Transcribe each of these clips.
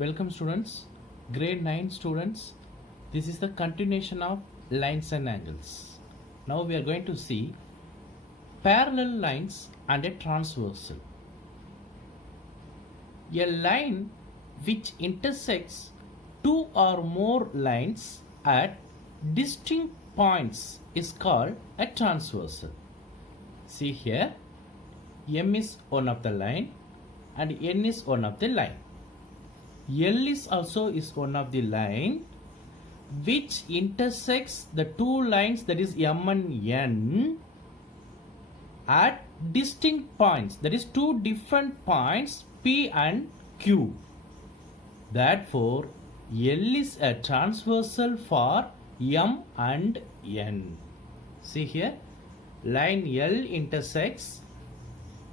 Welcome students, grade 9 students. This is the continuation of lines and angles. Now we are going to see parallel lines and a transversal. A line which intersects two or more lines at distinct points is called a transversal. See here, M is one of the line and N is one of the line. L is also one of the line which intersects the two lines, that is M and N, at distinct points, that is two different points P and Q. Therefore, L is a transversal for M and N. See here, line L intersects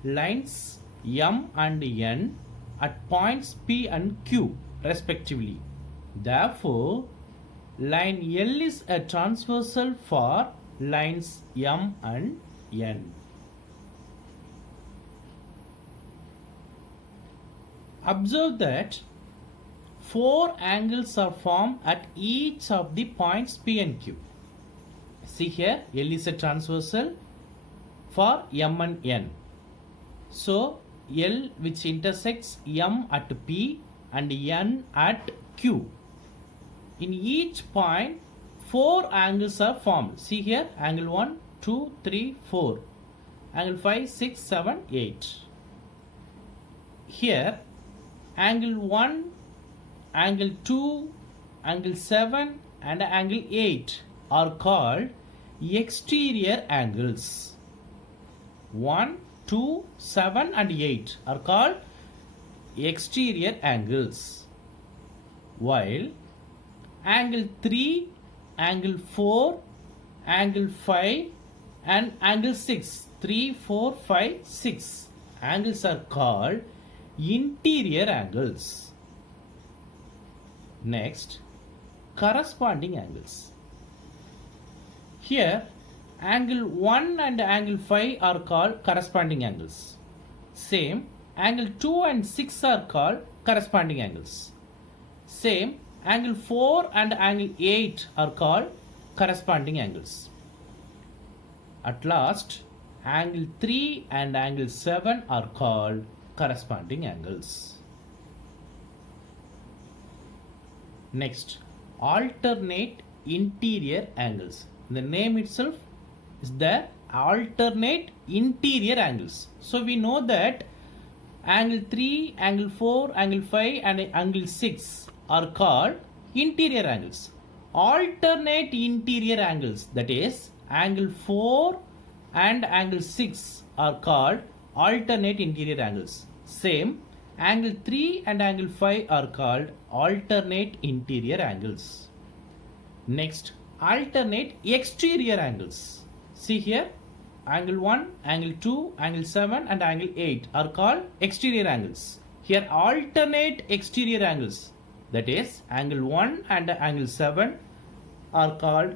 lines M and N at points P and Q respectively. Therefore, line L is a transversal for lines M and N. Observe that four angles are formed at each of the points P and Q. See here, L is a transversal for M and N. So, L which intersects M at P and N at Q. In each point, four angles are formed. See here, angle 1, 2, 3, 4. Angle 5, 6, 7, 8. Here, angle 1, angle 2, angle 7 and angle 8 are called exterior angles. 1, 2, 7 and 8 are called exterior angles, while angle 3, angle 4, angle 5 and angle 6, 3, 4, 5, 6 angles are called interior angles. Next, corresponding angles. Here, angle 1 and angle 5 are called corresponding angles. Same, angle 2 and 6 are called corresponding angles. Same, angle 4 and angle 8 are called corresponding angles. At last, angle 3 and angle 7 are called corresponding angles. Next, alternate interior angles. The name itself is the alternate interior angles. So we know that angle 3, angle 4, angle 5 and angle 6 are called interior angles. Alternate interior angles, that is angle 4 and angle 6 are called alternate interior angles. Same, angle 3 and angle 5 are called alternate interior angles. Next, alternate exterior angles. See here, angle 1, angle 2, angle 7 and angle 8 are called exterior angles. Here alternate exterior angles, that is angle 1 and angle 7 are called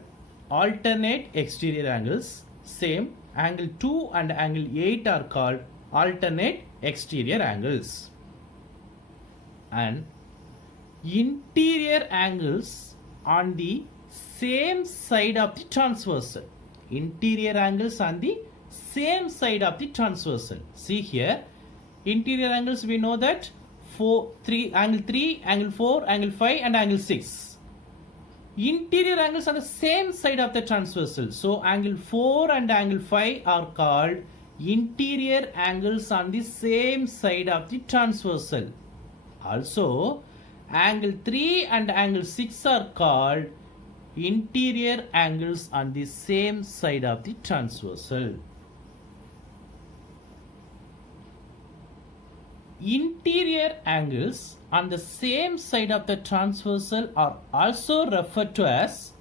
alternate exterior angles. Same, angle 2 and angle 8 are called alternate exterior angles. And interior angles on the same side of the transversal. Interior angles on the same side of the transversal. See here, interior angles we know that angle 3, angle 4, angle 5 and angle 6. Interior angles on the same side of the transversal. So angle 4 and angle 5 are called interior angles on the same side of the transversal. Also, angle 3 and angle 6 are called interior angles on the same side of the transversal. Interior angles on the same side of the transversal are also referred to as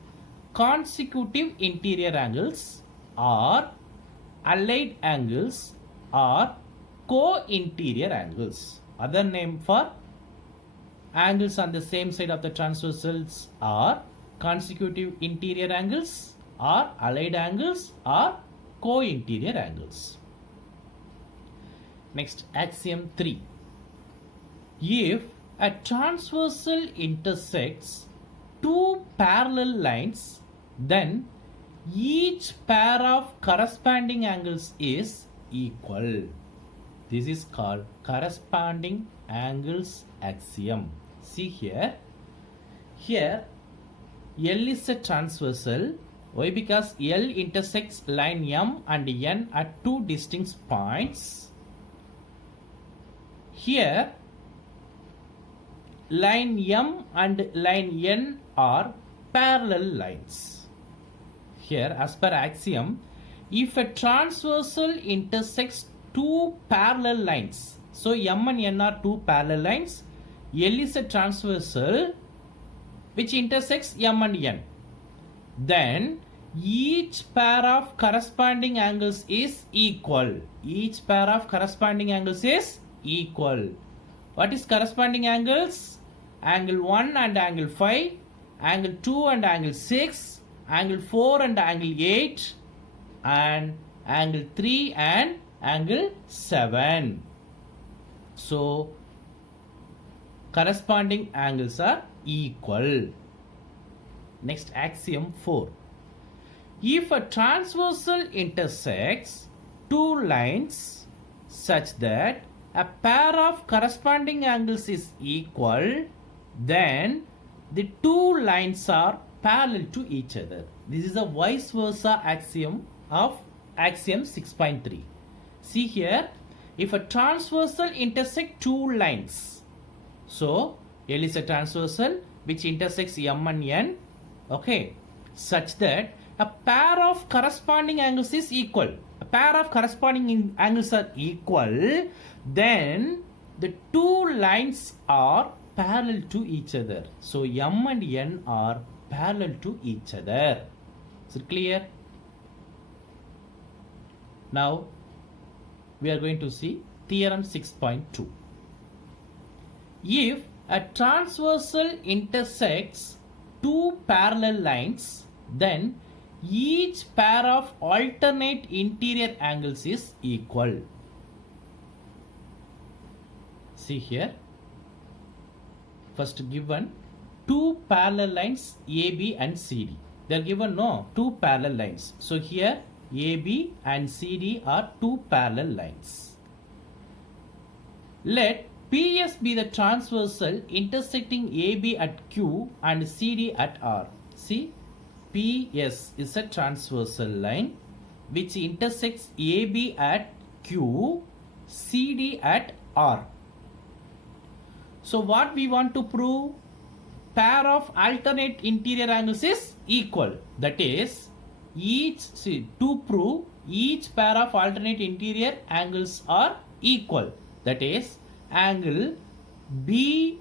consecutive interior angles or allied angles or co-interior angles. Other name for angles on the same side of the transversals are consecutive interior angles or allied angles or co-interior angles. Next, axiom 3. If a transversal intersects two parallel lines, then each pair of corresponding angles is equal. This is called corresponding angles axiom. See here. Here L is a transversal. Why? Because L intersects line M and N at two distinct points. Here line M and line N are parallel lines. Here, as per axiom, if a transversal intersects two parallel lines, so M and N are two parallel lines, L is a transversal which intersects M and N, then each pair of corresponding angles is equal. Each pair of corresponding angles is equal. What is corresponding angles? Angle 1 and angle 5, angle 2 and angle 6, angle 4 and angle 8, and angle 3 and angle 7. So corresponding angles are equal. Next, axiom 4. If a transversal intersects two lines such that a pair of corresponding angles is equal, then the two lines are parallel to each other. This is a vice versa axiom of axiom 6.3. See here, if a transversal intersect two lines, so L is a transversal which intersects M and N, okay, such that a pair of corresponding angles is equal. A pair of corresponding angles are equal, then the two lines are parallel to each other. So M and N are parallel to each other. Is it clear? Now we are going to see theorem 6.2. If a transversal intersects two parallel lines, then each pair of alternate interior angles is equal. See here, first given two parallel lines AB and CD. They are given two parallel lines. So here AB and CD are two parallel lines. Let PS be the transversal intersecting AB at Q and CD at R. See, PS is a transversal line which intersects AB at Q, CD at R. So what we want to prove? Pair of alternate interior angles is equal. That is, to prove each pair of alternate interior angles are equal. That is, angle BQR,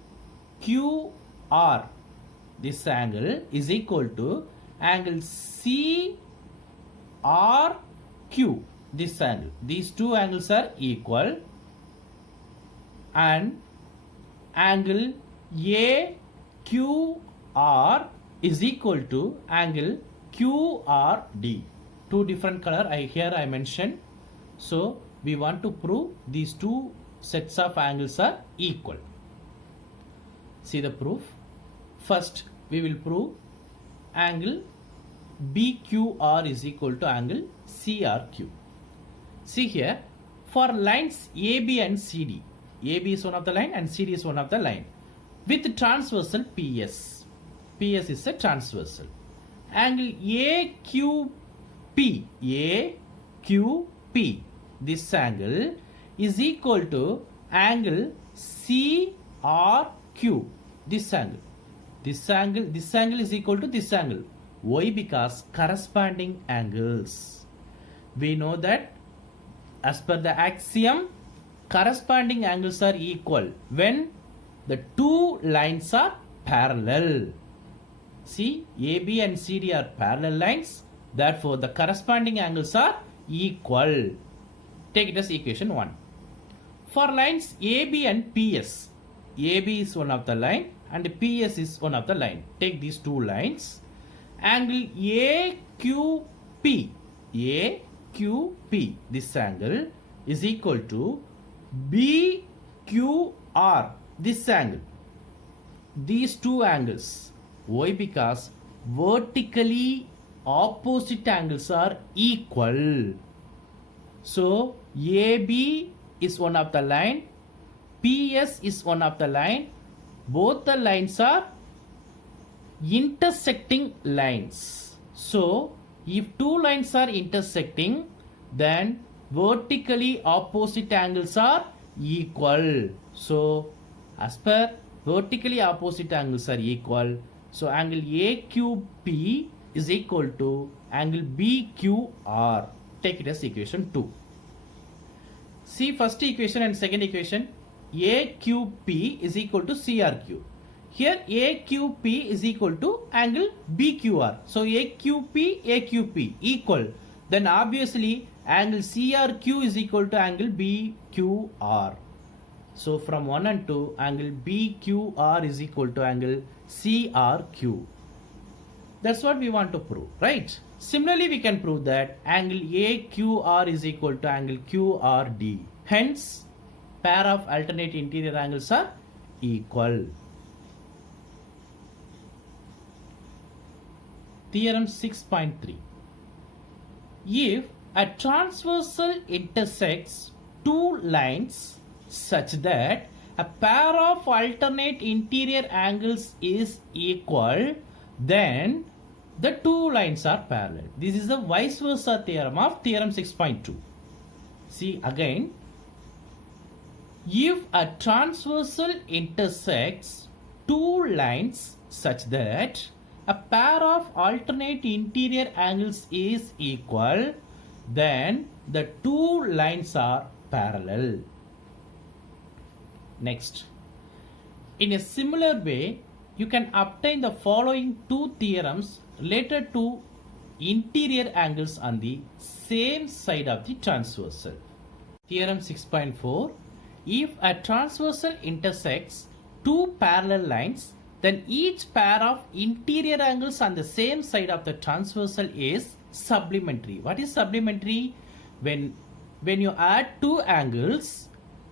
this angle is equal to angle CRQ, this angle. These two angles are equal, and angle AQR is equal to angle QRD. Two different color here I mentioned. So we want to prove these two sets of angles are equal. See the proof. First we will prove angle BQR is equal to angle CRQ. See here, for lines AB and CD, AB is one of the line and CD is one of the line with transversal PS. PS is a transversal. Angle AQP, this angle is equal to angle CRQ, this angle. This angle is equal to this angle. Why? Because corresponding angles. We know that as per the axiom, corresponding angles are equal when the two lines are parallel. See, AB and CD are parallel lines. Therefore, the corresponding angles are equal. Take it as equation 1. For lines AB and PS, AB is one of the line and PS is one of the line. Take these two lines. Angle AQP, this angle is equal to BQR, this angle. these two angles. Why? Because vertically opposite angles are equal. So AB is one of the line, PS is one of the line. Both the lines are intersecting lines. So if two lines are intersecting, then vertically opposite angles are equal. So as per vertically opposite angles are equal, so angle AQP is equal to angle BQR. Take it as equation 2. See first equation and second equation. AQP is equal to CRQ. Here AQP is equal to angle BQR. So AQP equal. Then obviously angle CRQ is equal to angle BQR. So from 1 and 2, angle BQR is equal to angle CRQ. That's what we want to prove, right? Similarly, we can prove that angle AQR is equal to angle QRD. Hence, pair of alternate interior angles are equal. Theorem 6.3. If a transversal intersects two lines such that a pair of alternate interior angles is equal, then the two lines are parallel. This is the vice versa theorem of theorem 6.2. See again. If a transversal intersects two lines such that a pair of alternate interior angles is equal, then the two lines are parallel. Next, in a similar way, you can obtain the following two theorems related to interior angles on the same side of the transversal. Theorem 6.4. If a transversal intersects two parallel lines, then each pair of interior angles on the same side of the transversal is supplementary. What is supplementary? When you add two angles,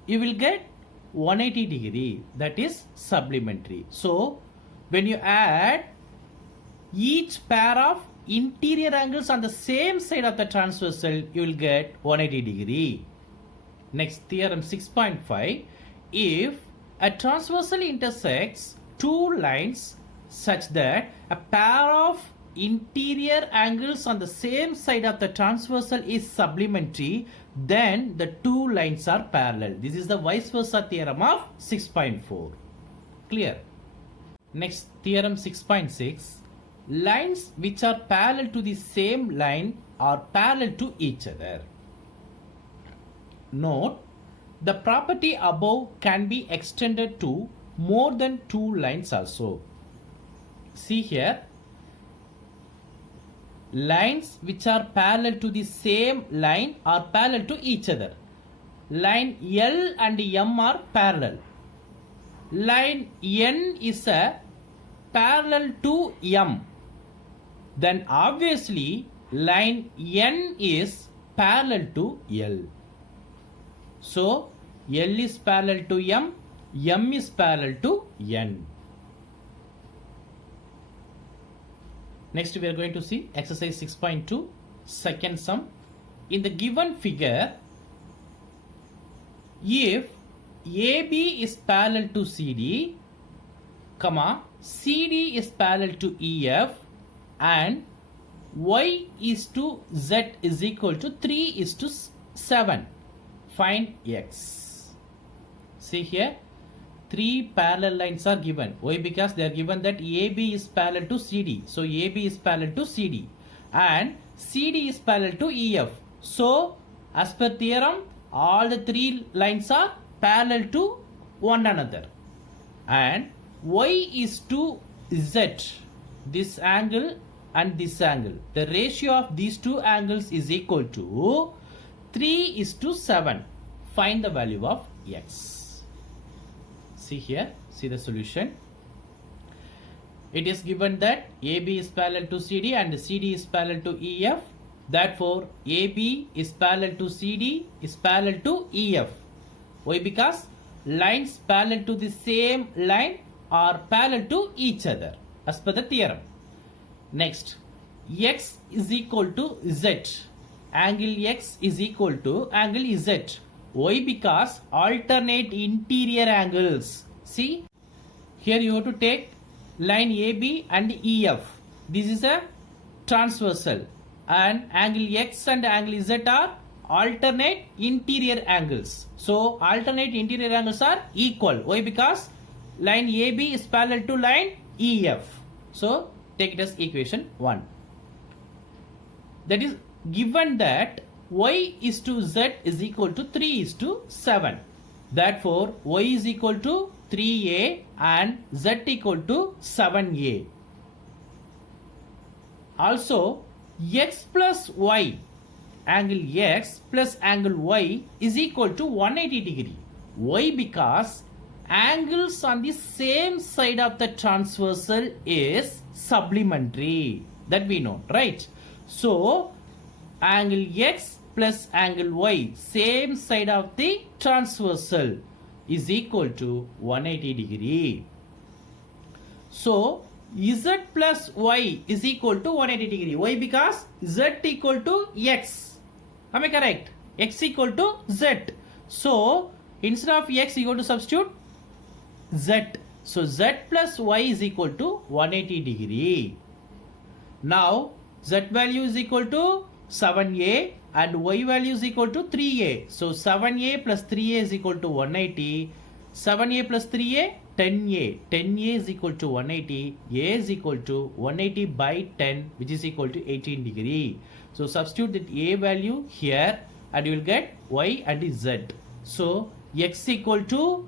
you will get 180 degree. That is supplementary. So when you add each pair of interior angles on the same side of the transversal, you will get 180 degree. Next, theorem 6.5. If a transversal intersects two lines such that a pair of interior angles on the same side of the transversal is supplementary, then the two lines are parallel. This is the vice versa theorem of 6.4. Clear? Next, theorem 6.6. Lines which are parallel to the same line are parallel to each other. Note, the property above can be extended to more than two lines also. See here, lines which are parallel to the same line are parallel to each other. Line L and M are parallel. Line N is a parallel to M. Then obviously line N is parallel to L. So L is parallel to M, M is parallel to N. Next we are going to see exercise 6.2, second sum. In the given figure, if AB is parallel to CD, CD is parallel to EF, and Y is to Z is equal to 3 is to 7. Find X. See here, three parallel lines are given. Why? Because they are given that AB is parallel to CD. So AB is parallel to CD and CD is parallel to EF. So as per theorem, all the three lines are parallel to one another. And Y is to Z, this angle and this angle. The ratio of these two angles is equal to 3 is to 7. Find the value of X. See here, see the solution. It is given that AB is parallel to CD and CD is parallel to EF. Therefore, AB is parallel to CD is parallel to EF. Why? Because lines parallel to the same line are parallel to each other as per the theorem. Next, x is equal to z. Angle x is equal to angle z. Why? Because alternate interior angles. See, here you have to take line AB and EF. This is a transversal, and angle x and angle z are alternate interior angles. So alternate interior angles are equal. Why? Because line AB is parallel to line EF. So take it as equation 1. That is given that y is to z is equal to 3 is to 7. Therefore y is equal to 3a and z equal to 7a. Also x plus y, angle x plus angle y is equal to 180 degree. Why? Because angles on the same side of the transversal is supplementary. That we know, right? So angle x plus angle y, same side of the transversal, is equal to 180 degree. So z plus y is equal to 180 degree. Why? Because z equal to x. Am I correct? X equal to z. So instead of x you go to substitute z. So z plus y is equal to 180 degree. Now z value is equal to 7a and y value is equal to 3a. So 7a plus 3a is equal to 180. 7a plus 3a, 10a. 10a is equal to 180. A is equal to 180 by 10, which is equal to 18 degree. So substitute that a value here and you will get y and z. So x equal to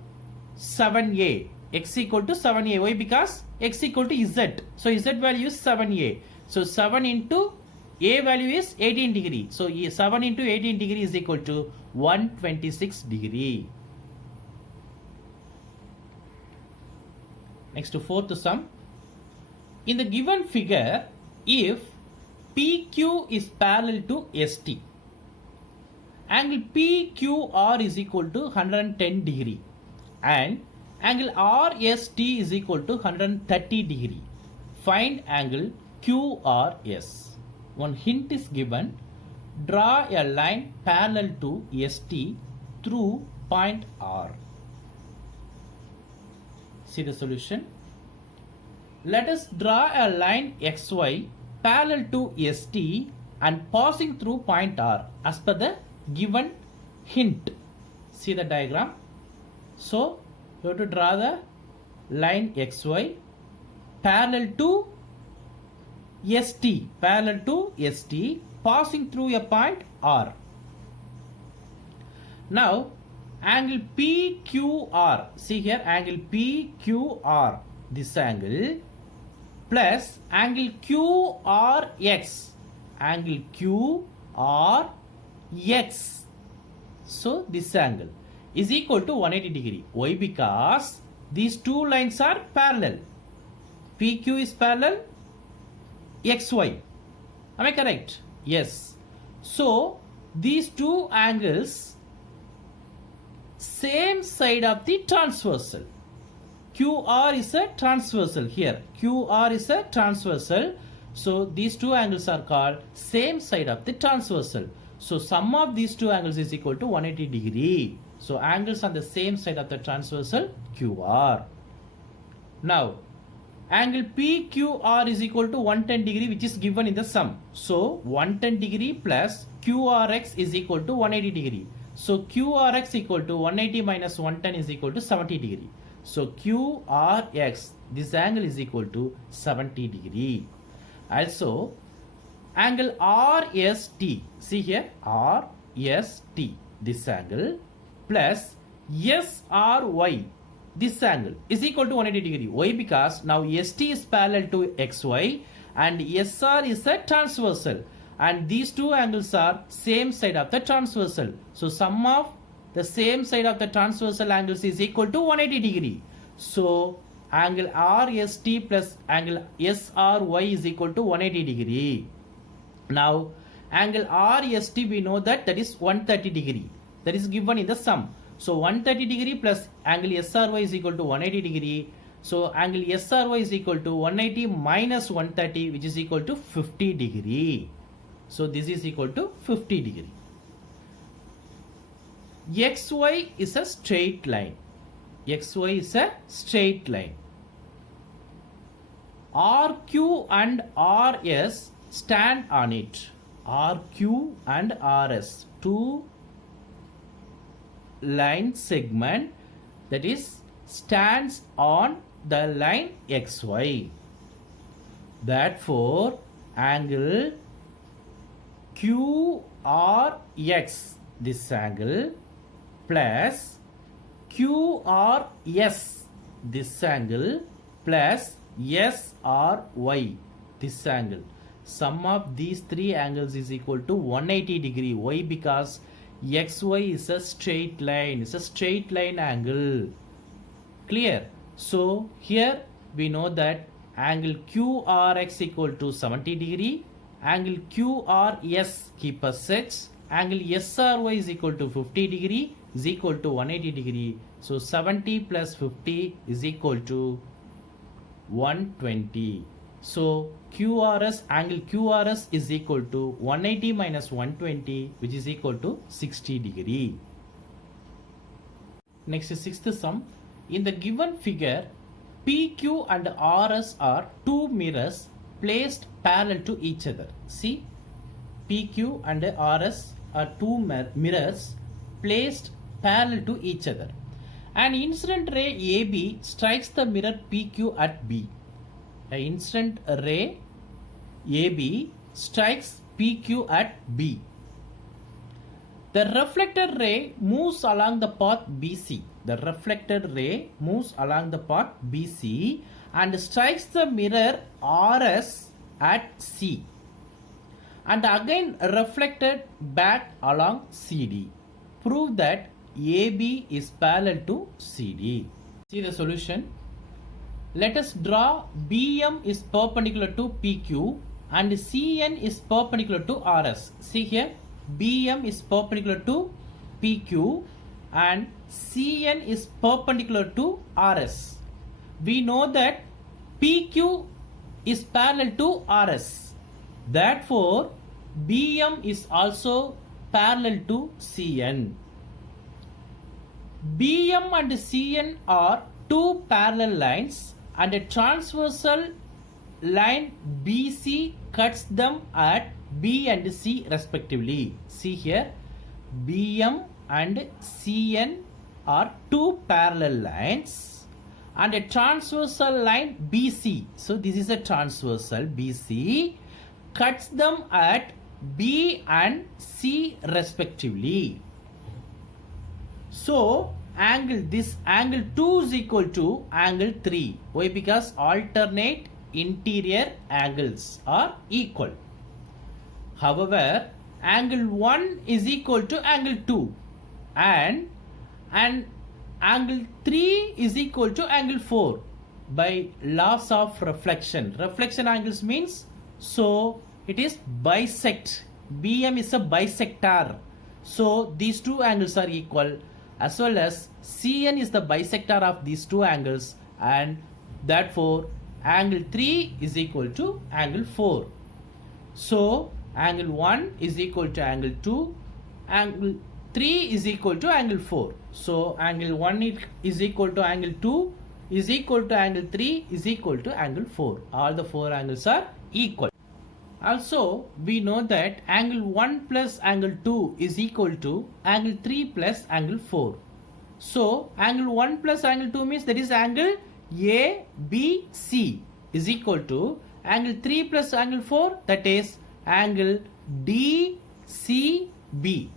7a. X equal to 7a. Why? Because x equal to z. So z value is 7a. So 7 into a value is 18 degree. So 7 into 18 degree is equal to 126 degree. Next to fourth sum. In the given figure, if PQ is parallel to ST, angle PQR is equal to 110 degree and angle RST is equal to 130 degree. Find angle QRS. One hint is given. Draw a line parallel to ST through point R. See the solution. Let us draw a line XY parallel to ST and passing through point R as per the given hint. See the diagram. So you have to draw the line XY parallel to ST, passing through a point R. Now angle PQR, see here, angle PQR, this angle, plus angle QRX, angle QRX, so this angle is equal to 180 degree. Why? Because these two lines are parallel. PQ is parallel XY. Am I correct? Yes. So these two angles same side of the transversal. QR is a transversal here. QR is a transversal. So these two angles are called same side of the transversal. So sum of these two angles is equal to 180 degree. So angles on the same side of the transversal QR. Now angle PQR is equal to 110 degree, which is given in the sum. So 110 degree plus QRX is equal to 180 degree. So QRX equal to 180 minus 110 is equal to 70 degree. So QRX, this angle is equal to 70 degree. Also angle RST, see here, RST, this angle, plus SRY, this angle is equal to 180 degree. Why? Because now ST is parallel to XY and SR is a transversal, and these two angles are same side of the transversal. So sum of the same side of the transversal angles is equal to 180 degree. So angle RST plus angle SRY is equal to 180 degree. Now angle RST, we know that is 130 degree. That is given in the sum. So 130 degree plus angle SRY is equal to 180 degree. So angle SRY is equal to 180 minus 130, which is equal to 50 degree. So this is equal to 50 degree. XY is a straight line. XY is a straight line. RQ and RS stand on it. RQ and RS, two line segment, that is stands on the line XY. Therefore, angle QRX, this angle, plus QRS, this angle, plus SRY, this angle. Sum of these three angles is equal to 180 degree. Why? Because XY is a straight line. It's a straight line angle. Clear? So here we know that angle QRX equal to 70 degree. Angle QRS keep as such. Angle SRY is equal to 50 degree is equal to 180 degree. So 70 plus 50 is equal to 120. So QRS, angle QRS is equal to 180 minus 120, which is equal to 60 degree. Next is sixth sum. In the given figure, PQ and RS are two mirrors placed parallel to each other. See, PQ and RS are two mirrors placed parallel to each other. An incident ray AB strikes the mirror PQ at B. An incident ray AB strikes PQ at B. The reflected ray moves along the path BC. The reflected ray moves along the path BC and strikes the mirror RS at C, and again reflected back along CD. Prove that AB is parallel to CD. See the solution. Let us draw BM is perpendicular to PQ and CN is perpendicular to RS. See here, BM is perpendicular to PQ and CN is perpendicular to RS. We know that PQ is parallel to RS. Therefore, BM is also parallel to CN. BM and CN are two parallel lines and a transversal line BC cuts them at B and C respectively. See here, BM and CN are two parallel lines and a transversal line BC. So this is a transversal BC cuts them at B and C respectively. So this angle 2 is equal to angle 3. Why? Because alternate interior angles are equal. However, angle 1 is equal to angle 2 and angle 3 is equal to angle 4 by laws of reflection. Reflection angles means, so it is bisect. BM is a bisector. So these two angles are equal, as well as CN is the bisector of these two angles, and therefore angle 3 is equal to angle 4. So angle 1 is equal to angle 2, angle 3 is equal to angle 4. So angle 1 is equal to angle 2 is equal to angle 3 is equal to angle 4. All the four angles are equal. Also, we know that angle 1 plus angle 2 is equal to angle 3 plus angle 4. So, angle 1 plus angle 2 means that is angle ABC is equal to angle 3 plus angle 4, that is angle DCB.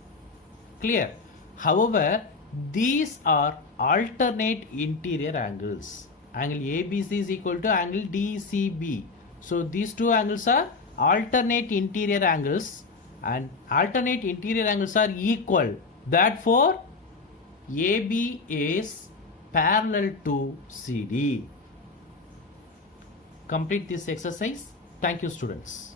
Clear? However, these are alternate interior angles. Angle ABC is equal to angle DCB. So, these two angles are alternate interior angles, and alternate interior angles are equal. Therefore, AB is parallel to CD. Complete this exercise. Thank you, students.